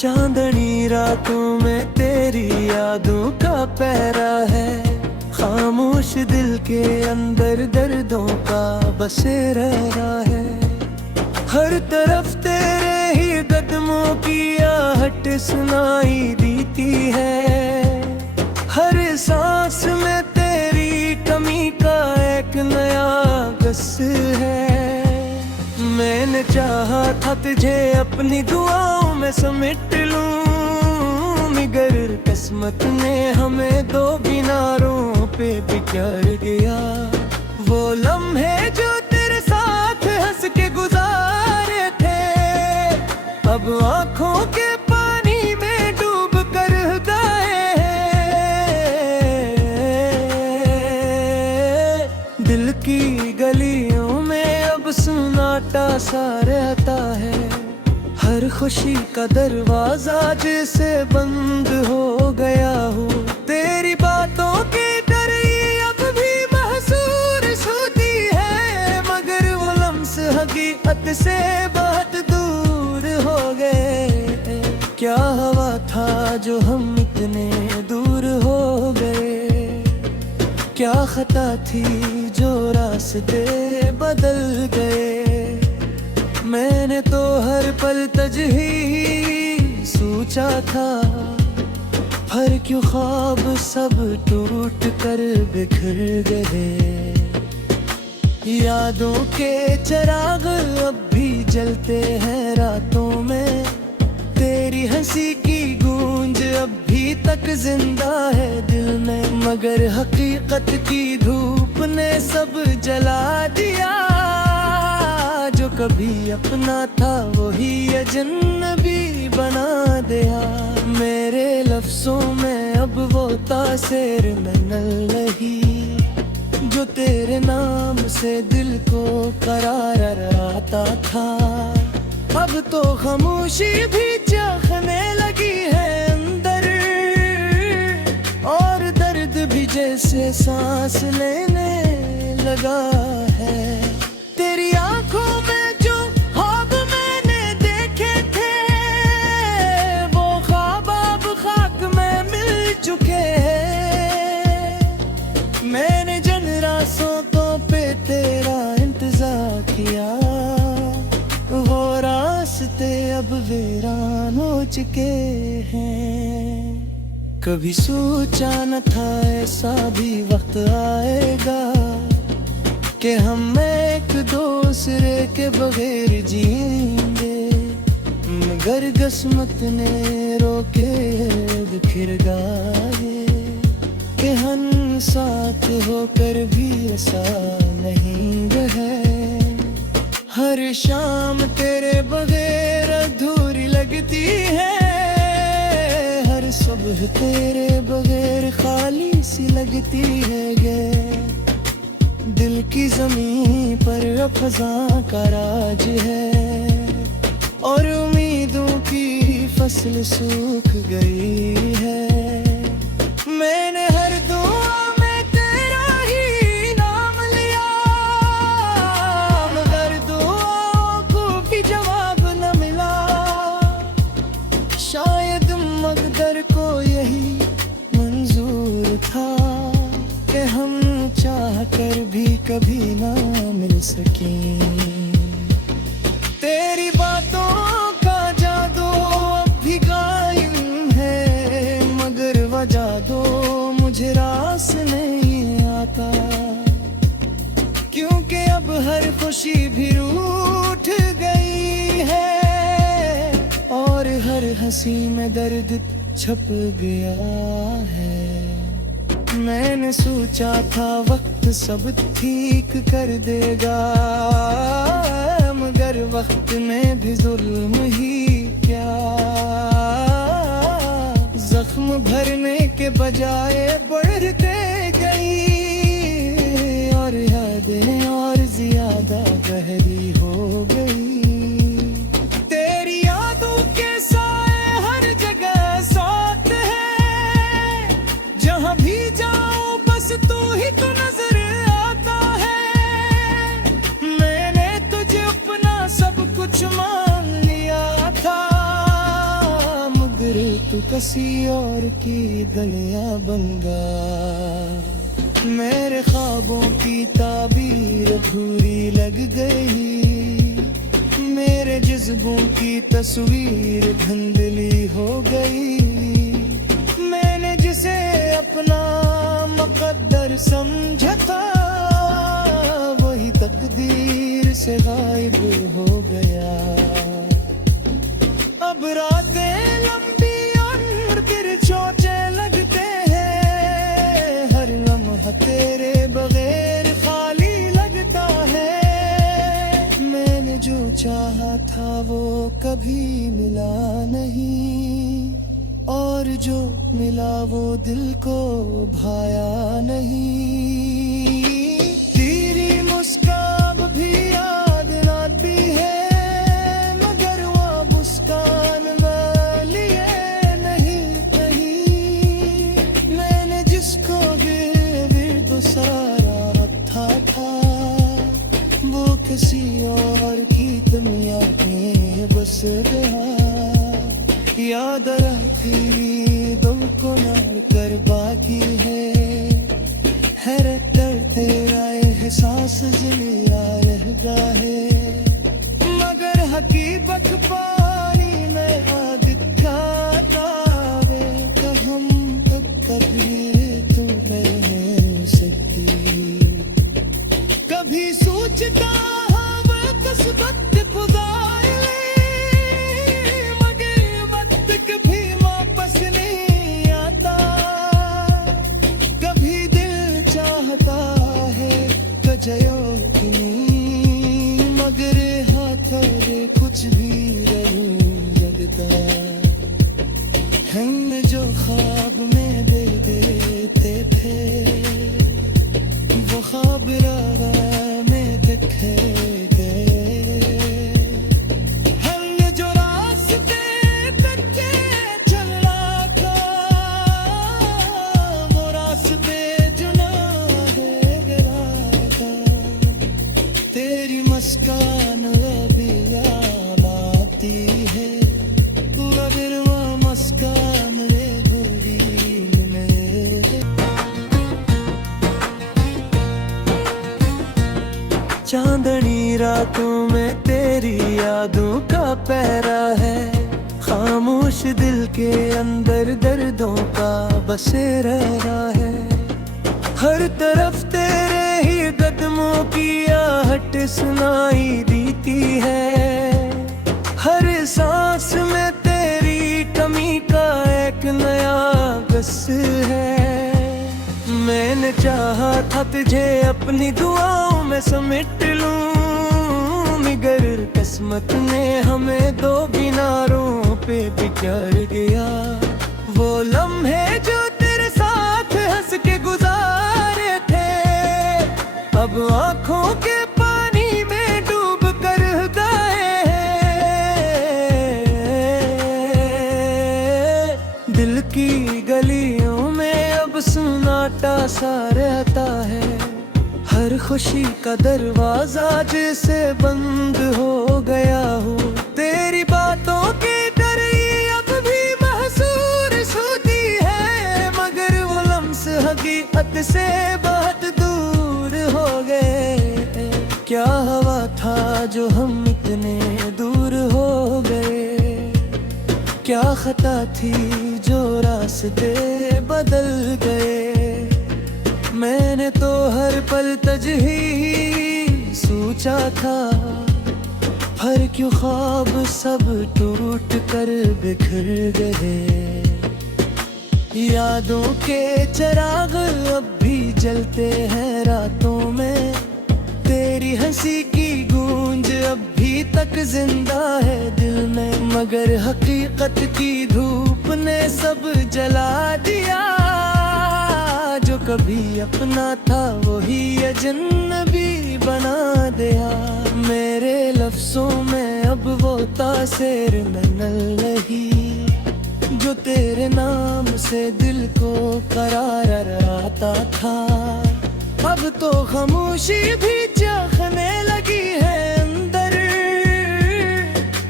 चांदनी रातों में तेरी यादों का पहरा है। खामोश दिल के अंदर दर्दों का बसेरा है। हर तरफ तेरे ही कदमों की आहट सुनाई देती है। हर सांस में तेरी कमी का एक नया गस है। मैंने चाहा था तुझे अपनी दुआओं में समेट लूं, मगर किस्मत ने हमें दो किनारों पे बिखेर दिया। वो लम्हे जो तेरे साथ हंस के गुजारे थे, अब आंखों के पानी में डूब कर गए हैं। दिल की गलियों में अब सन्नाटा सा रहता है। हर खुशी का दरवाजा जैसे बंद हो गया हूँ। तेरी बातों की डर अब भी महसूस होती है, मगर वो लम्स हकीकत से बहुत दूर हो गए। क्या हवा था जो हम इतने दूर हो गए, क्या खता थी जो रास्ते बदल गए। मैंने तो हर पल तुझे सोचा था, पर क्यों ख्वाब सब टूट कर बिखर गए। यादों के चिराग अब भी जलते हैं रातों में, तेरी हंसी की गूंज अब भी तक जिंदा है दिल में। मगर हकीकत की धूप ने सब जला दिया। जो कभी अपना था वही अजनबी बना दिया। मेरे लफ्जों में अब वो तासीर नहीं, जो तेरे नाम से दिल को करार आता था। अब तो खामोशी भी चाहने लगी है अंदर, और दर्द भी जैसे सांस लेने लगा है। तेरी आंखों में जो ख्वाब मैंने देखे थे, वो ख्वाब अब खाक में मिल चुके हैं। मैंने जिन रास्तों पे तेरा इंतजार किया, वो रास्ते अब वीरान हो चुके हैं। कभी सोचा न था ऐसा भी वक्त आएगा, कि हम एक दूसरे के बगैर जिएंगे। मगर किस्मत ने रोके बिखर गए, कि हम साथ होकर भी ऐसा नहीं रहे। हर शाम तेरे बगैर अधूरी लगती है, हर सुबह तेरे बगैर खाली सी लगती है गे। दिल की ज़मीं पर अब ख़ज़ां का राज है, और उम्मीदों की फसल सूख गई है। मैंने हर दुआ में तेरा ही नाम लिया, मगर दुआओं को भी जवाब न मिला। शायद मक़दर को यही मंजूर था, कि हम चाह कर भी कभी ना मिल सके। तेरी बातों का जादू अब भी कायम है, मगर वह जादू मुझे रास नहीं आता। क्योंकि अब हर खुशी भी रूठ गई है, और हर हंसी में दर्द छप गया है। मैंने सोचा था वक्त सब ठीक कर देगा, मगर वक्त में भी जुल्म ही क्या। जख्म भरने के बजाय बढ़ते गई, और यादें और ज्यादा गहरी हो गई। तेरी यादों के साए हर जगह साथ है, जहाँ भी जाओ बस तू ही तो नजर आता है। मैंने तुझे अपना सब कुछ मान लिया, किसी और की गलियां बंगा। मेरे ख्वाबों की ताबीर अधूरी लग गई, मेरे जज्बों की तस्वीर धुंधली हो गई। मैंने जिसे अपना मुकद्दर समझा था, वही तकदीर से गायब हो गया। अब रातें लंबी और फिर चोचे लगते हैं, हर लम्हा तेरे बगैर खाली लगता है। मैंने जो चाहा था वो कभी मिला नहीं, और जो मिला वो दिल को भाया नहीं। तेरी मुस्कान भी याद आती है, मगर वो मुस्कान लिए नहीं कहीं। मैंने जिसको गिर्द सारा रखा था, वो किसी और की दुनिया में बस गया। याद रखी दो को नाड़ कर बाकी है रट्टर तेरा एहसास जिया रहता है। मगर हकीकत पानी में आ दिखाता है, तो हम तक कभी तू नहीं सकती। कभी सोचता हवा कसबत खुदा, मगर हाथों कुछ भी नहीं लगता। हम जो ख्वाब में दे देते थे, वो ख्वाब राह में दिखे गए। हमने जो रास्ते कच्चे चला था, वो रास्ते तेरी मुस्कान अभी याद आती है, मगर वो मुस्कान रे गुरीन में। चांदनी रातों में तेरी यादों का पहरा है, खामोश दिल के अंदर दर्दों का बसेरा है। हर तरफ तेरे ही कदमों की आहट सुनाई देती है, हर सांस में तेरी कमी का एक नया गस है। मैंने चाहा था तुझे अपनी दुआओं में समेट लूं, मगर किस्मत ने हमें दो किनारों पे बिखेर गया। वो लम्हे जो तेरे साथ हंस के गुजारे थे, अब आंखों के पानी में डूब कर गए हैं। दिल की गलियों में अब सन्नाटा सा रहता है, हर खुशी का दरवाजा जैसे बंद हो गया हो। तेरी बातों की डर अब भी महसूस होती है, मगर वो लम्स हकीकत से बहुत दूर हो गए। क्या हवा था जो हम इतने दूर हो गए, क्या खता थी जो रास्ते बदल गए। मैंने तो हर पल तुझे सोचा था, पर क्यों ख्वाब सब टूट कर बिखर गए। यादों के चिराग अब भी जलते हैं रातों में, तेरी हंसी की गूंज अब भी तक जिंदा है दिल में। मगर हकीकत की धूप ने सब जला दिया, जो कभी अपना था वही अजनबी बना दिया। मेरे लफ्जों में अब वो तासीर नहीं, जो तेरे नाम से दिल को करार आता था। अब तो खामोशी भी चाहने लगी है अंदर,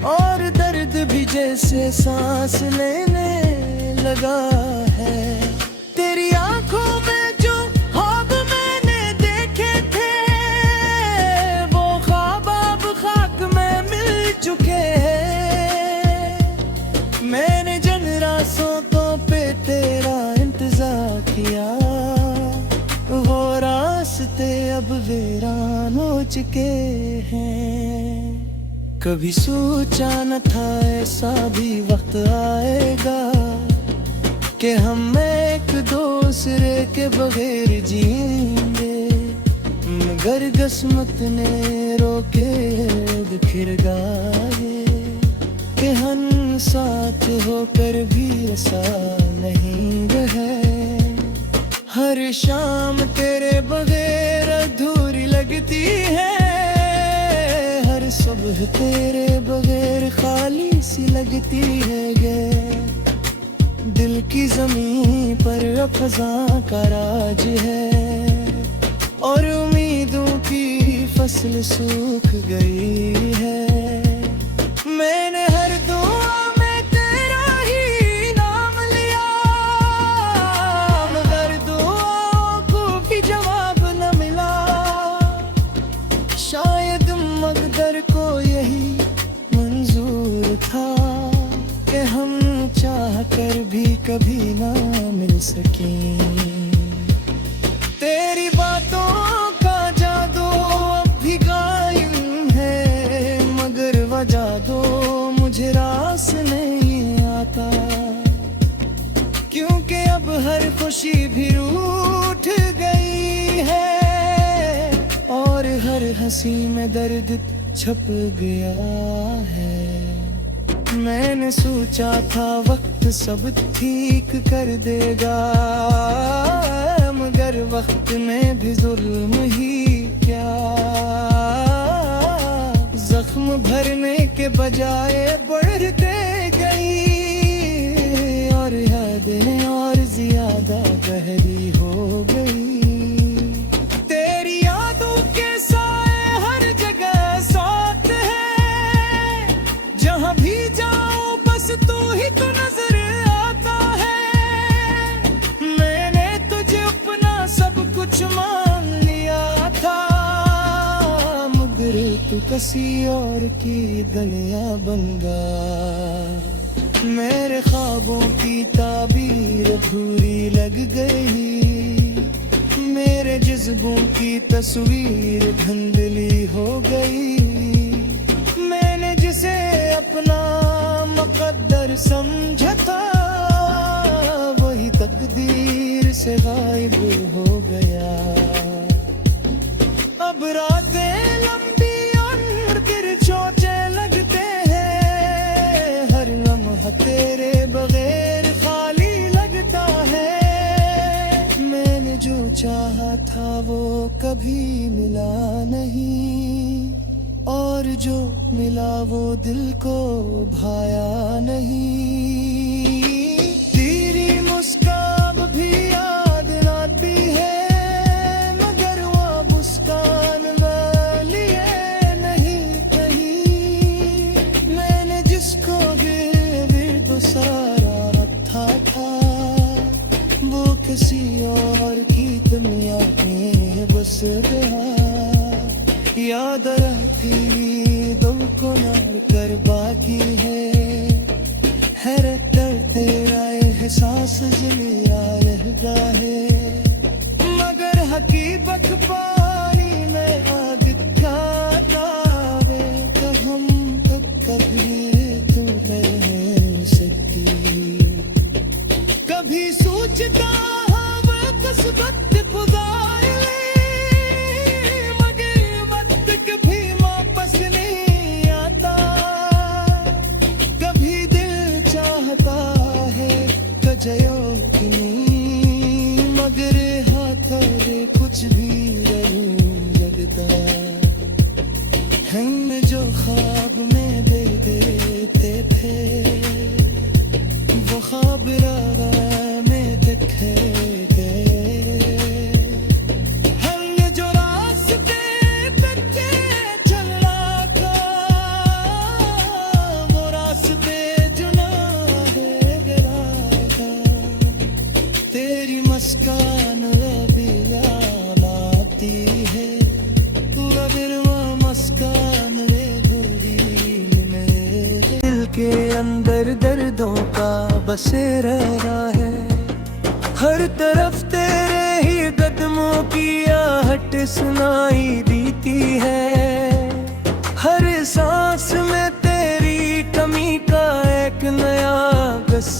और दर्द भी जैसे सांस लेने लगा है। तेरी आंखों में जो ख्वाब मैंने देखे थे, वो ख्वाब अब खाक में मिल चुके हैं। मैंने जिन रास्तों पे तेरा इंतजार किया, वो रास्ते अब वीरान हो चुके हैं। कभी सोचा न था ऐसा भी वक्त आएगा कि हम एक दूसरे के बगैर जिएंगे, मगर किस्मत ने रोके बिखर गए कि हम साथ होकर भी ऐसा नहीं रहे। हर शाम तेरे बगैर अधूरी लगती है, हर सुबह तेरे बगैर खाली सी लगती है गे। दिल की जमीन पर अब खज़ां का राज है, और उम्मीदों की फसल सूख गई है। मैंने हर दुआ में तेरा ही नाम लिया, मगर दुआओं को भी जवाब न मिला। शायद मकदर को यही मंजूर था कि हम चाह कर भी कभी ना मिल सके। तेरी बातों का जादू अब भी गायब है, मगर वह जादू मुझे रास नहीं आता। क्योंकि अब हर खुशी भी रूठ गई है, और हर हंसी में दर्द छप गया है। मैंने सोचा था वक्त सब ठीक कर देगा, मगर वक्त में भी जुल्म ही क्या। जख्म भरने के बजाय बढ़ते गई, और यादें और ज्यादा गहरी हो गई। तेरी यादों के साए हर जगह साथ है, जहां भी जाऊं बस तू ही तो नजर आता है। मैंने तुझे अपना सब कुछ मान लिया था, मगर तू किसी और की दुनिया बन गया। मेरे ख्वाबों की ताबीर अधूरी लग गई, मेरे जज्बों की तस्वीर धुंधली हो गई। मैंने जिसे अपना मुकद्दर समझा था, वही तकदीर से गायब हो गया। अब रातें लंबी और तिरछोटे लगते हैं, हर लम्हा तेरे बगैर खाली लगता है। मैंने जो चाहा था वो कभी मिला नहीं, और जो मिला वो दिल को भाया नहीं। तेरी मुस्कान भी याद आती है, मगर वो मुस्कान वाली है नहीं कहीं। मैंने जिसको गिर गुसारा रखा था, वो किसी और की दुनिया में बस गया। याद रखी दो को नार कर बाकी है, हैरत तेरा एहसास जलिया रहता है। मगर हकीकत पानी में आग दिखाता है, तो हम तक कभी तू नहीं सकती। कभी सोचता हवा कसबत खुदा, मगर हाथों कुछ भी लगता। हम जो ख्वाब में दे देते थे, वो ख्वाब राह में दिखे गए। अंदर दर्दों का बसेरा है। हर तरफ तेरे ही कदमों की आहट सुनाई देती है। हर सांस में तेरी कमी का एक नया गस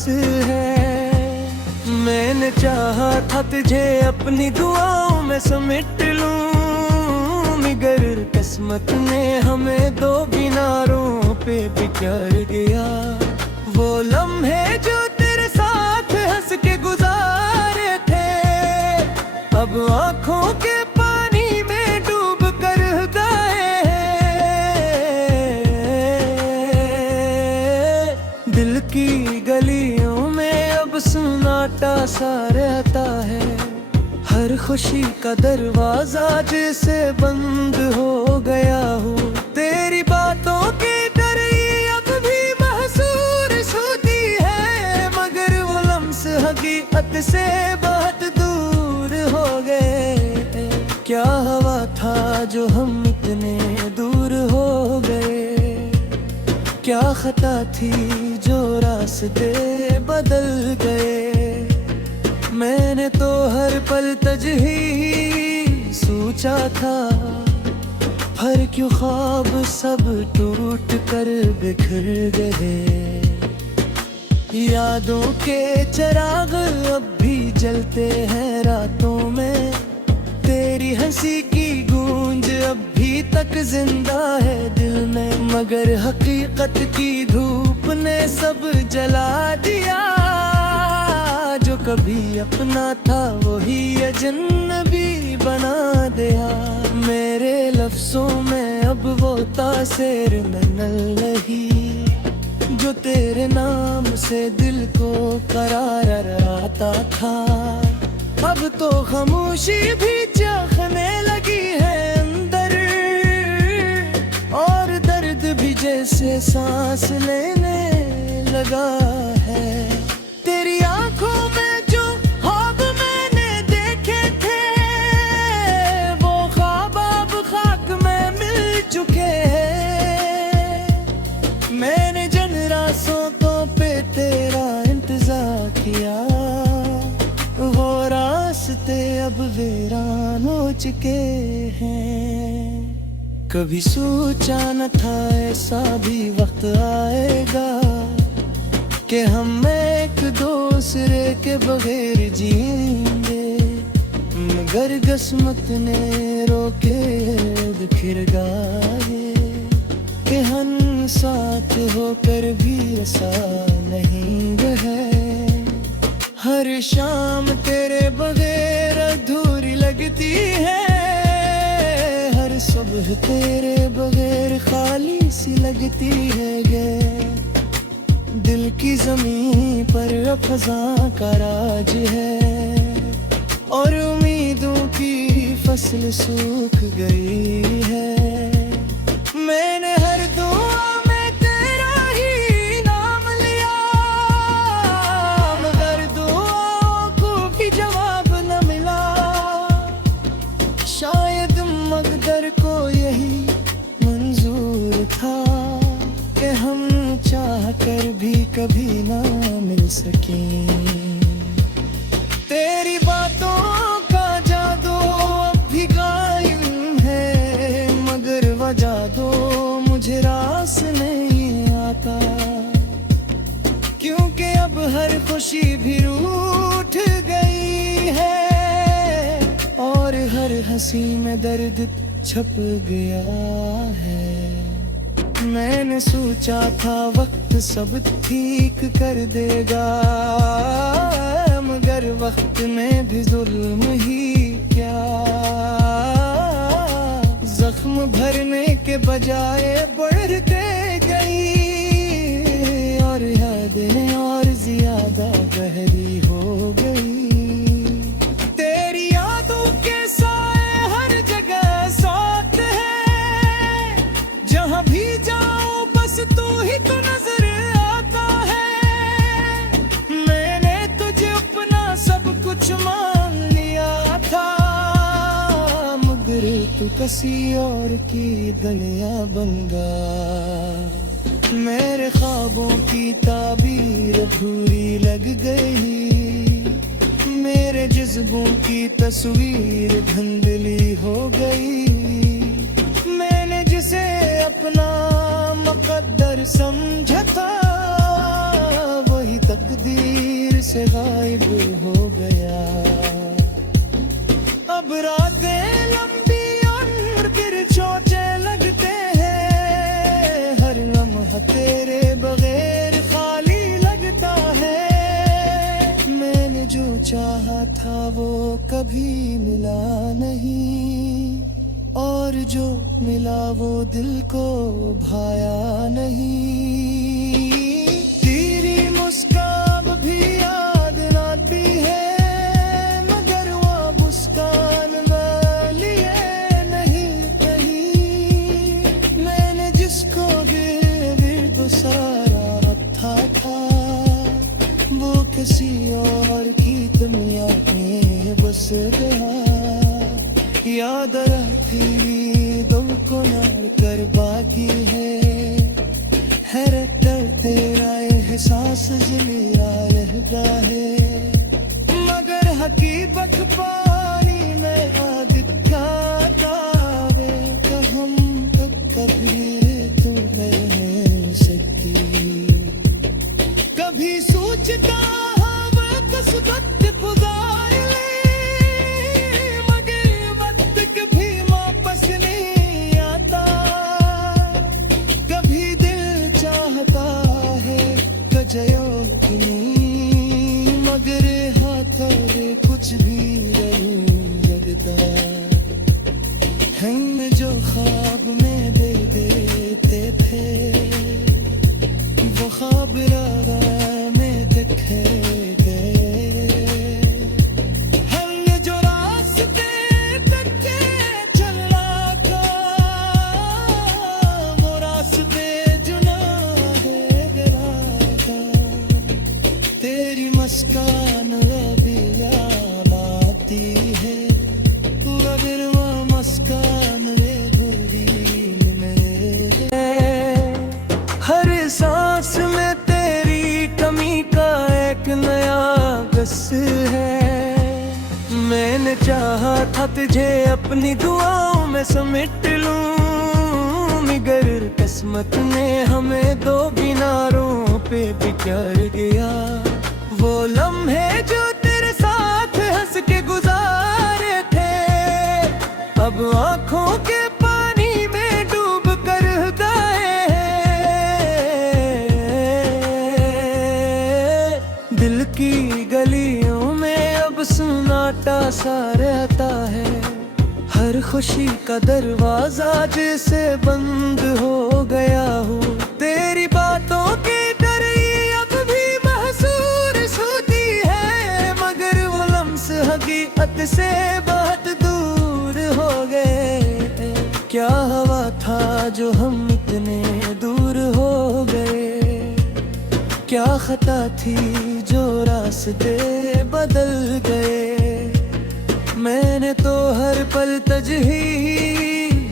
है। मैंने चाहा था तुझे अपनी दुआओं में समेट लूं, मगर किस्मत ने हमें दो किनारों पे बिखेर गया। वो लम्हे जो तेरे साथ हंस के गुजारे थे, अब आंखों के पानी में डूब कर गए हैं। दिल की गलियों में अब सन्नाटा सा रहता है। हर खुशी का दरवाजा जैसे बंद हो गया हूँ। तेरी बातों की डरी अब भी महसूस होती है, मगर वो लम्स हकीकत से बहुत दूर हो गए। क्या हवा था जो हम इतने दूर हो गए, क्या खता थी जो रास्ते बदल गए। मैंने तो हर पल तुझे ही सोचा था, पर क्यों ख्वाब सब टूट कर बिखर गए। यादों के चिराग अब भी जलते हैं रातों में, तेरी हंसी की गूंज अब भी तक जिंदा है दिल में। मगर हकीकत की धूप ने सब जला दिया, जो कभी अपना था वही अजनबी बना दिया। मेरे लफ्जों में अब वो तासीर नहीं, जो तेरे नाम से दिल को करार आता था। अब तो खामोशी भी चाहने लगी है अंदर, और दर्द भी जैसे सांस लेने लगा है। तेरी आंखों में जो ख्वाब मैंने देखे थे, वो ख्वाब अब खाक में मिल चुके हैं। मैंने जिन रास्तों पे तेरा इंतजार किया, वो रास्ते अब वीरान हो चुके हैं। कभी सोचा न था ऐसा भी वक्त आएगा, कि हम एक दूसरे के बगैर जिएंगे। मगर किस्मत ने रोके बिखर गए, कि हम साथ होकर भी ऐसा नहीं रहे। हर शाम तेरे बगैर अधूरी लगती है, हर सुबह तेरे बगैर खाली सी लगती है गे। दिल की जमीन पर खज़ां का राज है, और उम्मीदों की फसल सूख गई है। मैंने हर दुआ में तेरा ही नाम लिया, मगर दुआओं को भी जवाब न मिला। शायद मकदर को यही मंजूर था, कि हम चाह कर भी कभी ना मिल सके। तेरी बातों का जादू अब भी कायम है, मगर वह जादू मुझे रास नहीं आता। क्योंकि अब हर खुशी भी रूठ गई है, और हर हंसी में दर्द छप गया है। मैंने सोचा था वक्त सब ठीक कर देगा, मगर वक्त में भी जुल्म ही क्या। जख्म भरने के बजाय बढ़ते गई, और यादें और ज्यादा गहरी हो गई। तेरी यादों के साए हर जगह साथ है, जहाँ भी जाओ बस तू ही तो नजर आता है। मैंने तुझे अपना सब कुछ मान लिया था, मगर तू किसी और की दुनिया बन गया। मेरे ख्वाबों की ताबीर अधूरी लग गई, मेरे जज्बों की तस्वीर धुंधली हो गई। मैंने जिसे अपना मुकद्दर समझा था, वही तकदीर से गायब हो गया। अब रातें लंबी और फिर चोचे लगते हैं, हर लम्हा तेरे बगैर खाली लगता है। मैंने जो चाहा था वो कभी मिला नहीं, और जो मिला वो दिल को भाया नहीं। तेरी मुस्कान भी याद आती है, मगर वो मुस्कान वाली है नहीं कहीं। मैंने जिसको गिर गुसारा रखा था, वो किसी और की दुनिया में बस गया। याद रखी दो को यार कर बाकी है रट्टर तेरा एहसास मेरा रहता है। मगर हकीकत पानी में आ दिखाता वे, तो हम कभी तो नहीं सकी। कभी सोचता हम कसबत पुकार ले, मगर हाथों में कुछ भी नहीं लगता। हम जो ख्वाब में दे देते थे, वो ख्वाब रात में दिखे गए। हमने जो रास्ते तक चला था, वो रास्ते मुस्कान अभी याद आती है, मगर वो मुस्कान दिल में। हर सांस में तेरी कमी का एक नया बस है। मैंने चाहा था तुझे अपनी दुआओं में समेट लूं, मगर किस्मत ने हमें दो किनारों पे बिखेर दिया। वो लम्हे जो तेरे साथ हंस के गुजारे थे, अब आंखों के पानी में डूब कर गए। दिल की गलियों में अब सन्नाटा सा रहता है, हर खुशी का दरवाजा जैसे बंद हो गया हूँ। तेरी बातों के हकीकत से बहुत दूर हो गए। क्या हवा था जो हम इतने दूर हो गए, क्या खता थी जो रास्ते बदल गए। मैंने तो हर पल तुझे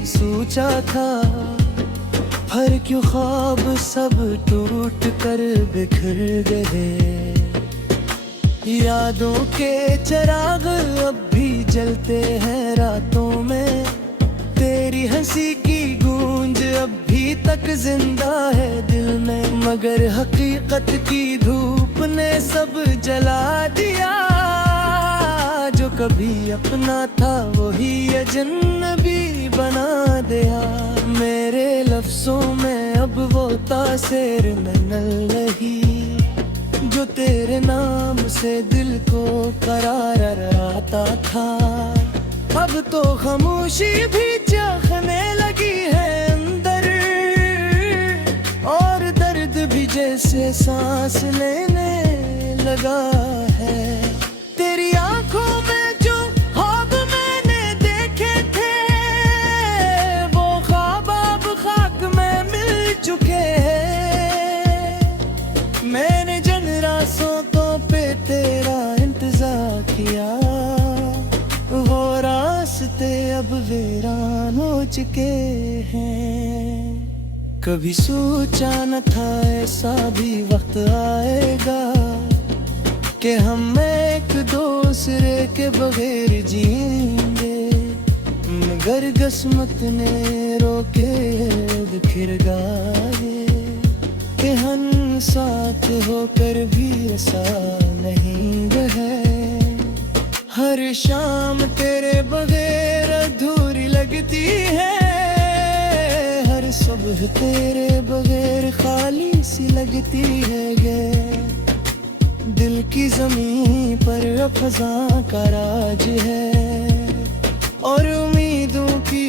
सोचा था, पर क्यों ख्वाब सब टूट कर बिखर गए। यादों के चिराग अब भी जलते हैं रातों में, तेरी हंसी की गूंज अब भी तक जिंदा है दिल में। मगर हकीकत की धूप ने सब जला दिया, जो कभी अपना था वही अजनबी बना दिया। मेरे लफ्जों में अब वो तासीर न रही, जो तेरे नाम से दिल को करार आता था। अब तो खामोशी भी चाहने लगी है अंदर, और दर्द भी जैसे सांस लेने लगा है। तेरी आंखों में जो ख्वाब मैंने देखे थे, वो ख्वाब अब खाक में मिल चुके हैं। मैंने रास्तों पे तेरा इंतजार किया, वो रास्ते अब वीरान हो चुके हैं। कभी सोचा न था ऐसा भी वक्त आएगा कि हम एक दूसरे के बगैर जिएंगे, मगर किस्मत ने रोके बिखर गए कि हम साथ होकर भी ऐसा नहीं रहे। हर शाम तेरे बगैर अधूरी लगती है, हर सुबह तेरे बगैर खाली सी लगती है गे। दिल की ज़मीं पर फ़ज़ा का राज है और उम्मीदों की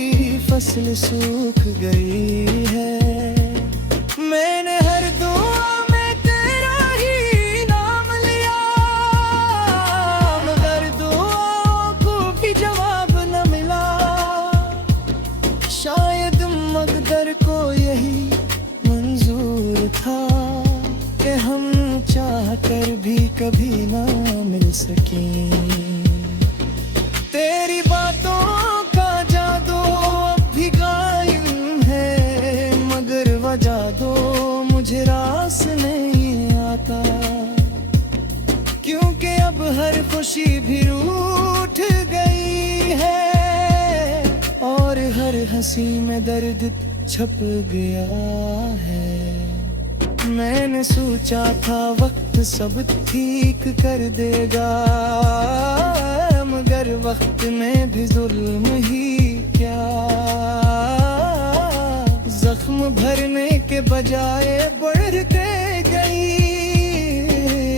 फसल सूख गई है। मैंने हर दुआ में तेरा ही नाम लिया, मगर दुआओं को भी जवाब न मिला। शायद मकदर को यही मंजूर था कि हम चाह कर भी कभी ना मिल सकें। तेरी बातों का जादू अब भी कायम है, मगर वजह दो मुझे रास नहीं आता, क्योंकि अब हर खुशी भी रूठ गई है और हर हंसी में दर्द छप गया है। मैंने सोचा था वक्त सब ठीक कर देगा, मगर वक्त में भी जुल्म ही क्या। जख्म भरने के बजाय बढ़ते गई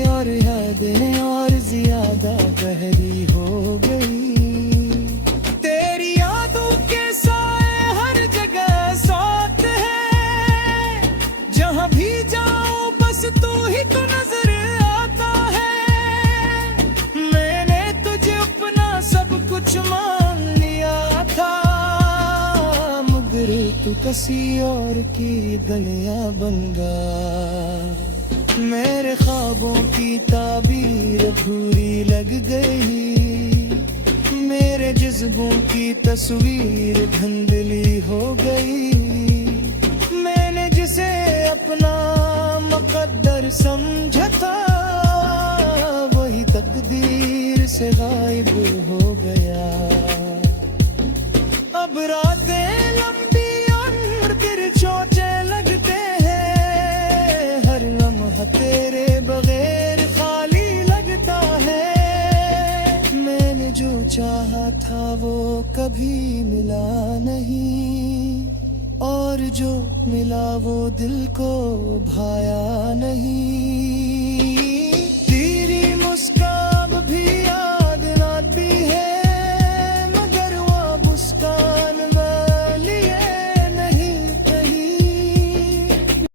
और यादें और ज्यादा गहरी हो गई। तेरी यादों के साए हर जगह साथ है, जहां भी जाओ बस तू ही तो नजर आता है। मैंने तुझे अपना सब कुछ मान लिया था, मगर तू किसी और की गलियां बन गया। मेरे ख्वाबों की ताबीर अधूरी लग गई, मेरे जज्बों की तस्वीर धुंधली हो गई। मैंने जिसे अपना मुकद्दर समझा था, वही तकदीर से गायब हो गया। अब रातें लंबी और फिर चोचे लगते हैं, हर लम्हा तेरे बगैर खाली लगता है। मैंने जो चाहा था वो कभी मिला नहीं, और जो मिला वो दिल को भाया नहीं।